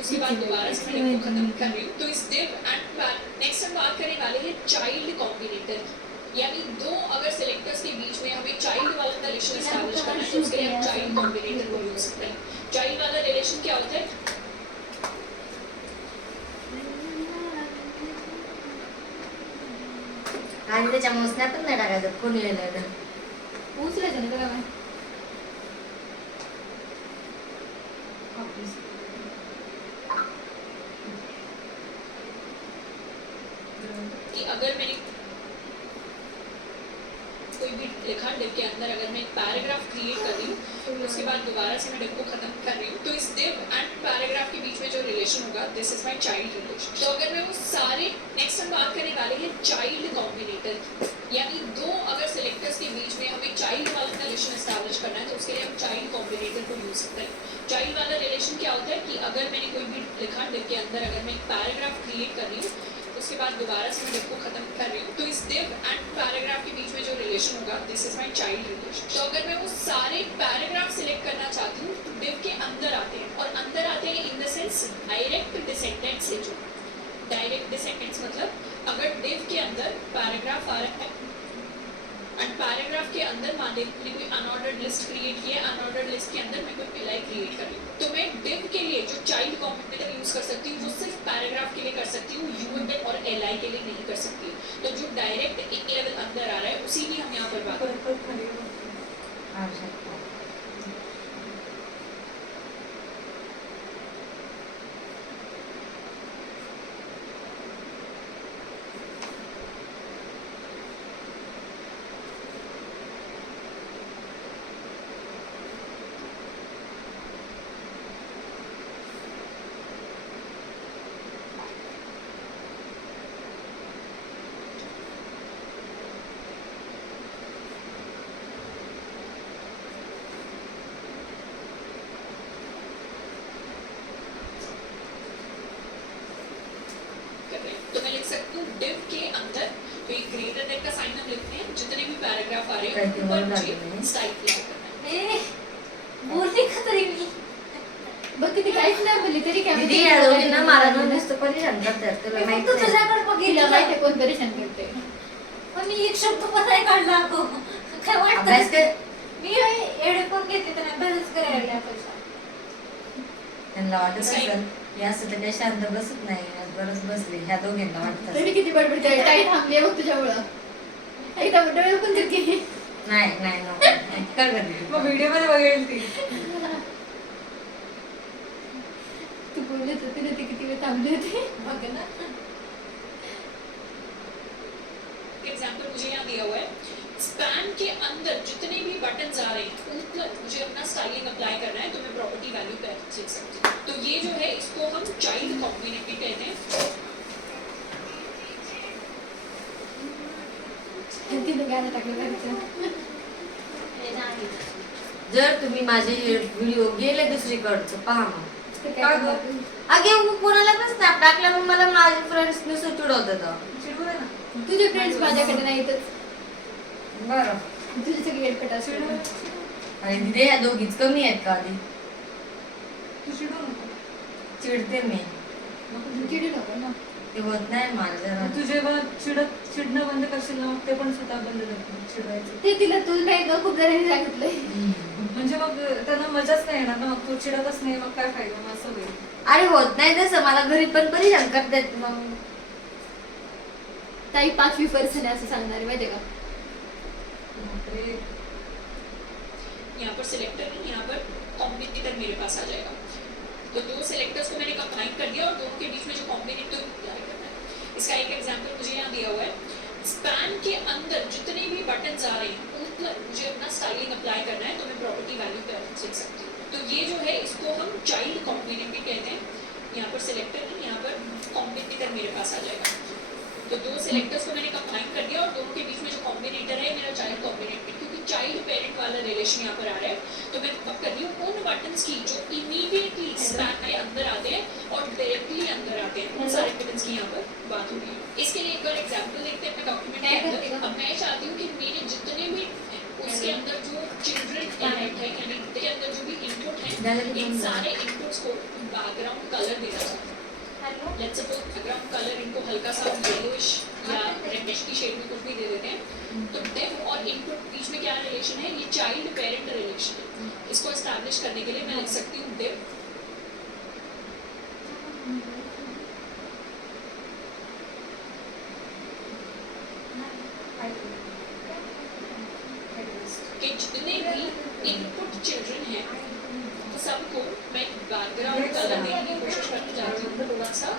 उसके बाद दोबारा से मैं डिव को खत्म कर रही हूँ तो इस डिव एंड नेक्स्ट हम बात करने वाले हैं चाइल्ड कॉम्बिनेटर की। यानी दो अगर सिलेक्टर्स के बीच में हमें चाइल्ड वाला रिलेशन एस्टैब्लिश करना है तो उसके लिए हम चाइल्ड कॉम्बिनेटर को यूज करते हैं। चाइल्ड वाला रिलेशन क्या होता है? आणि त्याच्यामुळे स्नॅपच नाही टाकायचं कोणी येईल तर उचलायचं ना बघा कि अगर मैंने कोई भी लिखा डिव के अंदर अगर मैं एक पैराग्राफ क्रिएट कर रही हूँ उसके बाद दोबारा से मैं डिव को खत्म कर रही हूँ तो इस डिव एंड पैराग्राफ के बीच में जो रिलेशन होगा this is my child relation. तो अगर मैं वो सारे नेक्स्ट हम बात करने वाले हैं चाइल्ड कॉम्बिनेटर की। यानी दो अगर सिलेक्टर्स के बीच में हमें चाइल्ड वाला रिलेशन एस्टैब्लिश करना है तो उसके लिए हम चाइल्ड कॉम्बिनेटर को यूज करते हैं। चाइल्ड वाला रिलेशन क्या होता है कि अगर मैंने कोई भी लिखा डिव के अंदर अगर मैं एक पैराग्राफ क्रिएट कर रही हूँ उसके बाद दोबारा से मैं डिव को खत्म कर रही हूँ तो इस डिव एंड पैराग्राफ के बीच में जो रिलेशन होगा this is my child relation. तो अगर मैं वो सारे पैराग्राफ सिलेक्ट करना चाहती हूँ तो डिव के अंदर आते हैं और अंदर आते हैं in the sense direct descendants से जो डायरेक्ट डिसेंडेंट्स मतलब अगर डिव के अंदर पैराग्राफ आ रहा है एंड पैराग्राफ के अंदर मान लीजिए कोई अनऑर्डर्ड लिस्ट क्रिएट की है अनऑर्डर्ड लिस्ट के अंदर मैं कोई एलाई क्रिएट कर रही हूँ तो मैं डिव के लिए जो चाइल्ड कॉम्बिनेटर यूज कर सकती हूँ वो सिर्फ पैराग्राफ के लिए कर सकती हूँ यूएमएल और एलाई के लिए नहीं कर सकती। तो जो डायरेक्ट एक लेवल अंदर आ रहा है उसी की हम यहाँ पर बात करें। तो मैं लिख सकती हूँ डिव के अंदर तो एक ग्रेटर देन का साइन हम लिखते हैं जितने भी पैराग्राफ आ रहे हैं ऊपर मुझे स्टाइल करना है। बोलने का तरीका तरी काय दीदी या दोघींना मला ना नुसतं परेशान करतात तुला मी माहित फक्त नाही. तुझ्याकडे तिला बघितलं माहिती आहे कोण परेशान करते. पण मी एक शब्द पण नाही काढला अगं. काय अभ्यास वाटतं कर. मी हेडफोन घेते तर अभ्यासच करायला लागल्या पैसा. त्यांना वाटत असेल की असं तर काही शांत बसत नाही आज बरंच बसले ह्या दोघींना वाटत तरी किती बडबडते काही थांबली बघ तुझ्यामुळं. एकदा डोळे पण करते. नाही नाही नको. कर करते मग व्हिडिओ मध्ये बघेल ती. तू बोलत होती ना ती किती वेळ थांबली होती. बघ ना. एग्जाम्पल मुझे यहाँ दिया हुआ है, स्पैन के अंदर जितने भी बटन आ रहे हैं उन पर मुझे अपना स्टाइलिंग अप्लाई करना है, तो मैं प्रॉपर्टी वैल्यू पे सीख सकती हूँ. तो ये जो है इसको हम चाइल्ड कॉम्बिनेटरी कहते हैं. तिने गाणं टाकलं घरचं. हे नाही. जर तुम्ही माझे व्हिडिओ गेले दुसरीकडचं पहा मग ते काय काय गं? करणार? अगे मग कोणाला पण स्नॅप टाकला मग मला माझे फ्रेंड्स नुसतं चिडवतात. चिडू दे ना. तुझे फ्रेंड्स माझ्याकडे नाहीतच. बरं तुझी सगळी एडपट चिडू असते. दे. आणि दिदे ह्या दोघीच कमी आहेत का आधी तू चिडू नको. चिडते मी चिडू नको ना. ते होत नाही मला जरा तू जेव्हा चिडणं बंद करशील ना मग ते पण स्वतः बंद करतील चिडवायचं. ते तिला तू नाही ग खूप जणांनी सांगितलंय. म्हणजे मग त्यांना मजाच नाही येणार ना, मग तू चिडतच नाही मग काय फायदा, मग असं होईल. अरे होत नाही तसं मला घरी पण परेशान करतात मग ताई 5वी पर्सन आहे असं सांगणार आहे माहितीये का. बापरे. यहाँ पर सिलेक्टर नहीं, यहाँ पर कॉम्बिनेटर मेरे पास आ जाएगा. तो दो सिलेक्टर्स को मैंने कंबाइन कर दिया और दोनों के बीच में जो कॉम्बिनेटर अप्लाई करना है. इसका एक एग्जांपल मुझे यहाँ दिया हुआ है, स्पैन के अंदर जितने भी बटन्स आ रहे हैं उन पर मुझे अपना स्टाइलिंग अप्लाई करना है, तो मैं प्रॉपर्टी वैल्यू पे सीख सकती हूँ. तो ये जो है इसको हम चाइल्ड कॉम्बिनेटर कहते हैं. यहाँ पर सिलेक्टर नहीं, यहाँ पर कॉम्बिनेटर मेरे पास आ जाएगा. तो दो सिलेक्टर्स को मैंने कंबाइन कर दिया और दोनों के बीच में जो कॉम्बिनेटर है मेरा चाइल्ड कॉम्बिनेटर, क्योंकि चाइल्ड पेरेंट वाला रिलेशन यहाँ पर आ रहा है. तो मैं अब कर रही हूँ उन बटन्स की जो इमीडिएटली स्पैन के अंदर आते हैं और डायरेक्टली अंदर आते हैं, उन सारे बटन्स की यहाँ पर बात हो रही है. इसके लिए एक और एग्जांपल देखते हैं अपने डॉक्यूमेंट के अंदर. अब मैं चाहती हूँ कि मेरे जितने भी उसके अंदर जो चिल्ड्रन एलिमेंट है, यानी उसके अंदर जो भी इनपुट है, इन सारे इनपुट्स को बैकग्राउंड कलर देना चाहती हूँ. Hello. Let's suppose background colour इनको हल्का सा येलोइश या रेडिश की शेड में कुछ भी दे देते हैं. तो डेफ और इनपुट बीच में क्या रिलेशन है, ये चाइल्ड पेरेंट रिलेशन है. इसको एस्टैब्लिश करने के लिए मैं लिख सकती हूँ डेफ के जितने भी इनपुट चिल्ड्रन हैं तो सबको मैं बैकग्राउंड कलर देने की कोशिश करना चाहती हूँ थोड़ा सा.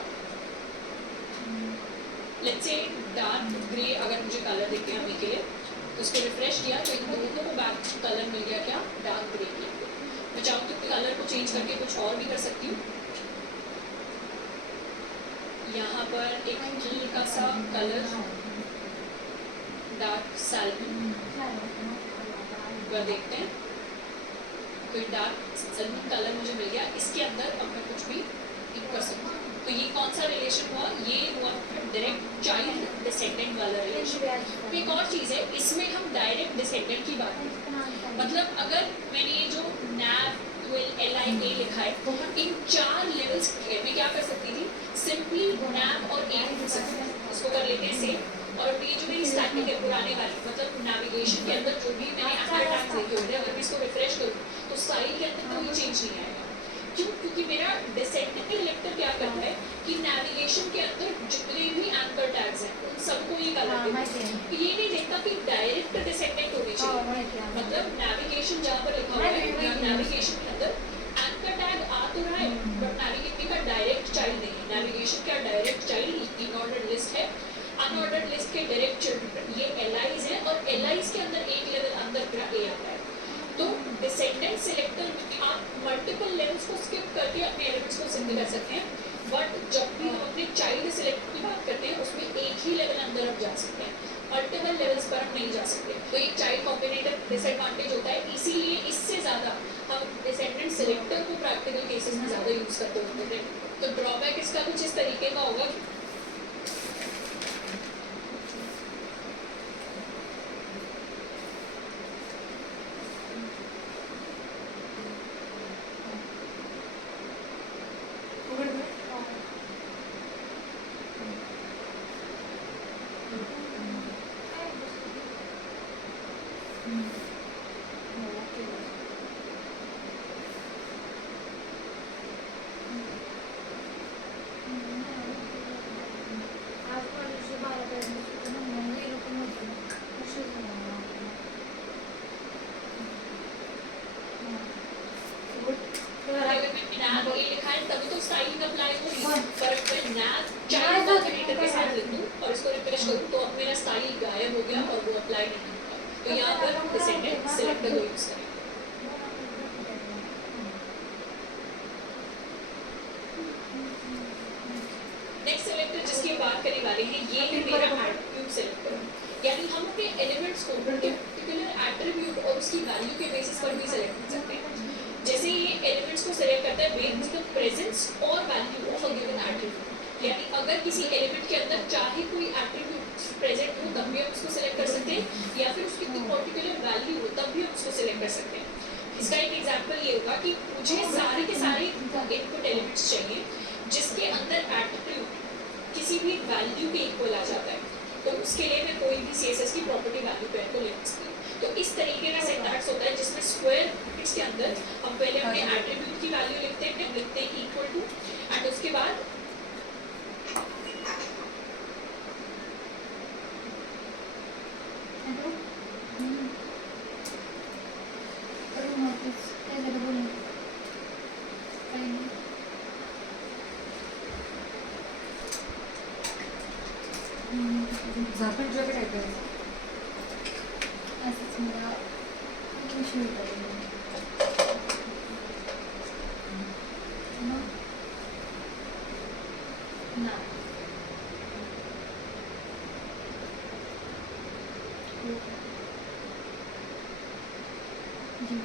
लेट्स से डार्क ग्रे अगर मुझे कलर देते हैं अभी के लिए, तो उसको रिफ्रेश किया तो इन दोनों को बैक कलर मिल गया क्या, डार्क ग्रे की. मैं चाहूँ तो कलर को चेंज करके कुछ और भी कर सकती हूँ. यहाँ पर एक हल्का सा कलर डार्क सैल्मन देखते हैं. तो डार्क सैल्मन कलर मुझे मिल गया. इसके अंदर अब मैं कुछ भी कर सकती हूँ. तो ये कौन सा रिलेशन हुआ, ये हुआ डायरेक्ट चाइल्ड डिसेंडेंट वाला रिलेशन. तो एक और चीज़ है, इसमें हम डायरेक्ट डिसेंडेंट की बात करें, मतलब अगर मैंने ये जो नैव LIA लिखा है, इन 4 लेवल्स मैं क्या कर सकती थी, सिंपली नैव और ए लिख सकती थी. इसको कर लेते हैं सेव. और ये जो मेरी स्टार्टिंग है पुराने वाली, मतलब नेविगेशन के अंदर जो भी मैंने एंकर टैग्स देखे होते हैं, अगर मैं इसको रिफ्रेश करूँ तो स्टाइल के अंदर कोई चेंज नहीं आएगा. क्यों? क्योंकि मेरा डिसेंडेंट सिलेक्टर क्या करता है कि नेविगेशन के अंदर जितने भी एंकर टैग्स हैं उन सबको ये कलर देता है. तो ये नहीं देखता कि डायरेक्ट डिसेंडेंट होने चाहिए. मतलब नेविगेशन जहाँ पर लिखा हुआ है या नेविगेशन के अंदर एंकर टैग आ तो रहा है बट नेविगेशन का डायरेक्ट चाइल्ड नहीं है. नेविगेशन का डायरेक्ट चाइल्ड इनऑर्डर्ड लिस्ट है, अनऑर्डर्ड लिस्ट के डायरेक्ट चिल्ड्रन ये LIs हैं और LIs के अंदर एक लेवल अंदर मेरा A आता है. तो डिसेंडेंट सिलेक्टर में आप मल्टीपल लेवल्स को स्किप करके अपने एलिमेंट्स को सिद्ध कर सकते हैं. बट जब भी हम अपने चाइल्ड सिलेक्टर की बात करते हैं उसमें एक ही लेवल अंदर हम जा सकते हैं, मल्टीपल लेवल्स पर हम नहीं जा सकते. तो एक चाइल्ड कॉम्बिनेटर डिसएडवांटेज होता है. इसीलिए इससे ज़्यादा हम डिसेंडेंट सिलेक्टर को प्रैक्टिकल केसेस में ज़्यादा यूज़ करते होते हैं. तो ड्रॉबैक इसका कुछ इस तरीके का होगा हो गया और वो अप्लाई नहीं होगा, तो यहाँ पर डिसेंडेंट सिलेक्टर को यूज करें। नेक्स्ट सेलेक्टर जिसकी बात करने वाले हैं ये है मेरा एट्रीब्यूट सेलेक्टर, यानी हम अपने एलिमेंट्स को उनके पर्टिकुलर एट्रीब्यूट और उसकी वैल्यू के बेसिस पर भी सेलेक्ट कर सकते हैं। जैसे ये एलिमेंट्स को सेलेक्ट करता है बेस्ड ऑन द प्रेजेंस और value of a given attribute, यानी अगर किसी एलिमेंट के अंदर चाहे कोई एट्रीब्यूट प्रेजेंट हो तब भी हम उसको सेलेक्ट कर सकते हैं, या फिर उसकी कोई पर्टिकुलर वैल्यू हो तब भी हम उसको सेलेक्ट कर सकते हैं। इसका एक एग्जांपल ये होगा कि मुझे सारे के सारे इनपुट एलिमेंट्स चाहिए जिसके अंदर एट्रीब्यूट किसी भी वैल्यू के इक्वल आ जाता है, तो उसके लिए मैं कोई भी CSS की प्रॉपर्टी वैल्यू पेयर को ले सकती हूँ। तो इस तरीके का सिंटैक्स होता है जिसमें स्क्वायर ब्रैकेट्स के अंदर हम पहले अपने एट्रीब्यूट की वैल्यू लिखते हैं इक्वल टू, एंड उसके बाद झापड तुझ्या काय करायचं असंच मला उशीर पडेल. मग नाही. जीव.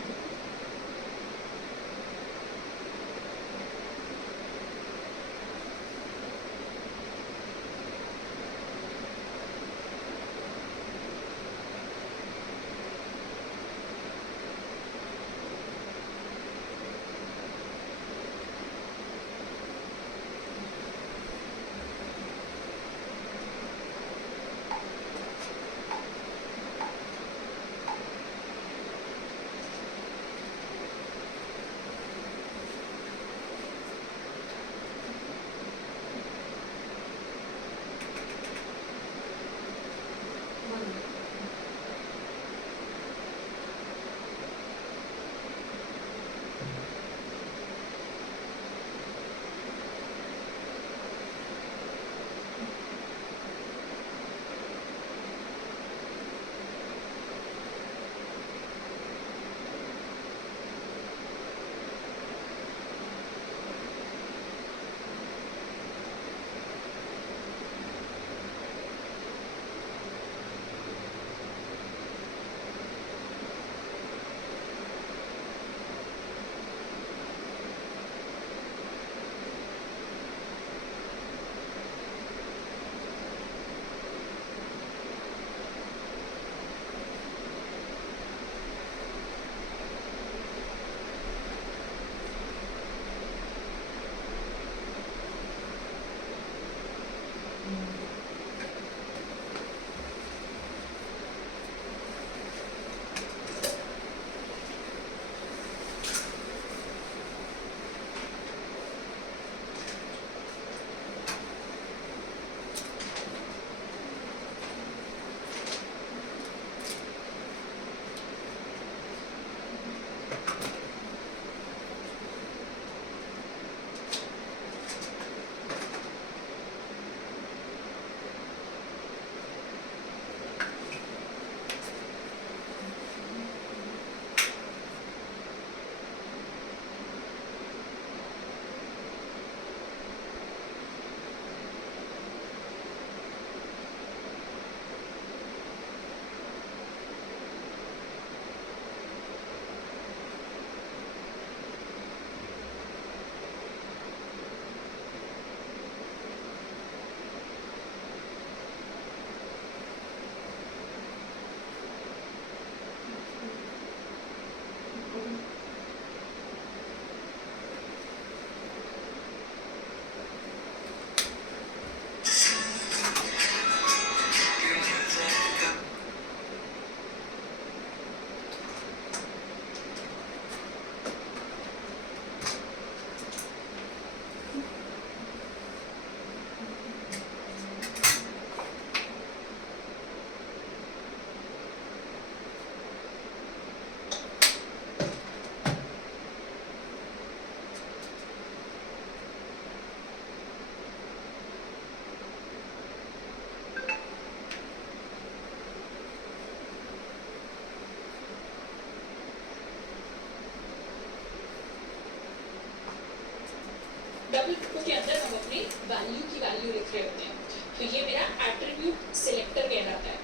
डबल को के अंदर हम अपने वैल्यू की वैल्यू लिख रहे होते हैं। तो ये मेरा एट्रीब्यूट सिलेक्टर कहलाता है।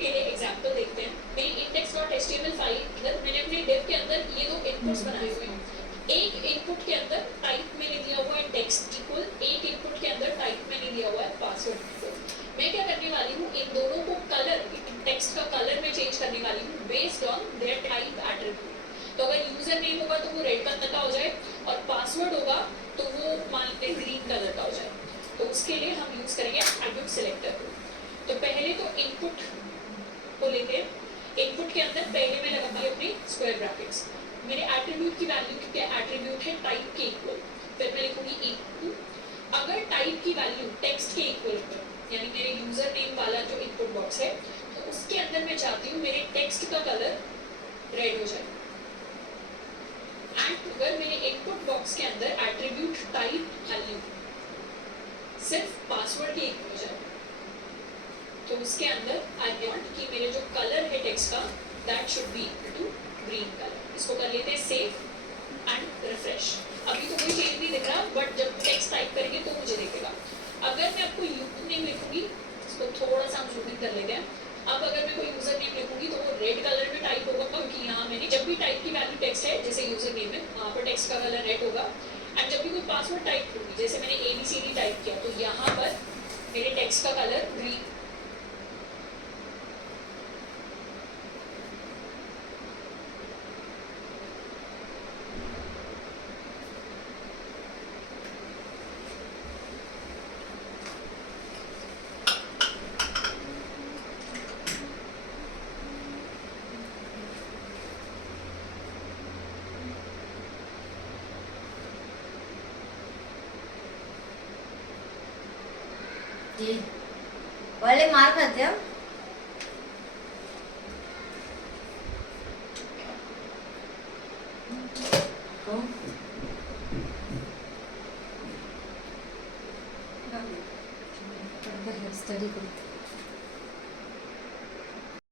ये एग्जांपल देखते हैं। मेरी index.html फाइल अंदर मैंने अपने div के अंदर ये दो इनपुट्स बनाए हुए हैं। एक इनपुट के अंदर टाइप मैंने दिया हुआ है टेक्स्ट इक्वल, एक इनपुट के अंदर टाइप मैंने दिया हुआ है पासवर्ड इक्वल। मैं क्या करने वाली हूँ, इन दोनों को कलर, टेक्स्ट का कलर मैं चेंज करने वाली हूँ based on their type attribute. तो अगर यूजर नेम होगा तो वो रेड कलर का हो जाए और पासवर्ड होगा तो वो मान लेते हैं ग्रीन कलर का हो जाए। तो उसके लिए हम यूज करेंगे एट्रीब्यूट सिलेक्टर को। तो पहले तो इनपुट को लेते हैं। इनपुट के अंदर पहले मैं लगाऊंगी अपने स्क्वायर ब्रैकेट्स। मेरे एट्रीब्यूट की वैल्यू क्या एट्रीब्यूट है टाइप के इक्वल, फिर मैं लिखूंगी इक्वल। अगर टाइप की वैल्यू टेक्स्ट के इक्वल है, यानी मेरे यूजर नेम वाला जो इनपुट बॉक्स है, तो उसके अंदर मैं चाहती हूँ मेरे टेक्स्ट का कलर रेड हो जाए। एंड अगर मेरे इनपुट बॉक्स के अंदर एट्रीब्यूट टाइप वैल्यू सिर्फ पासवर्ड के इक्वल हो जाए, तो उसके अंदर आई वांट कि मेरे जो कलर है टेक्स्ट का that should be equal to green colour. इसको कर लेते हैं सेव एंड रिफ्रेश। अभी तो कोई चेंज नहीं दिख रहा, बट जब टेक्स्ट टाइप करेंगे तो मुझे दिखेगा। अगर मैं आपको यूजर नेम लिखूंगी, इसको थोड़ा सा हम जूम इन कर लेते हैं। अब अगर मैं कोई यूजर नेम लिखूंगी तो वो रेड कलर में टाइप होगा, क्योंकि यहाँ मैंने जब भी टाइप की वैल्यू टेक्स्ट है, जैसे यूजर नेम है, वहाँ पर टेक्स्ट का कलर रेड होगा। एंड जब भी कोई पासवर्ड टाइप करूंगी, जैसे मैंने ABCD टाइप किया, तो यहाँ पर मेरे टेक्स्ट का कलर ग्रीन। जी वाले मार खाते हम। कौन? स्टडी करो।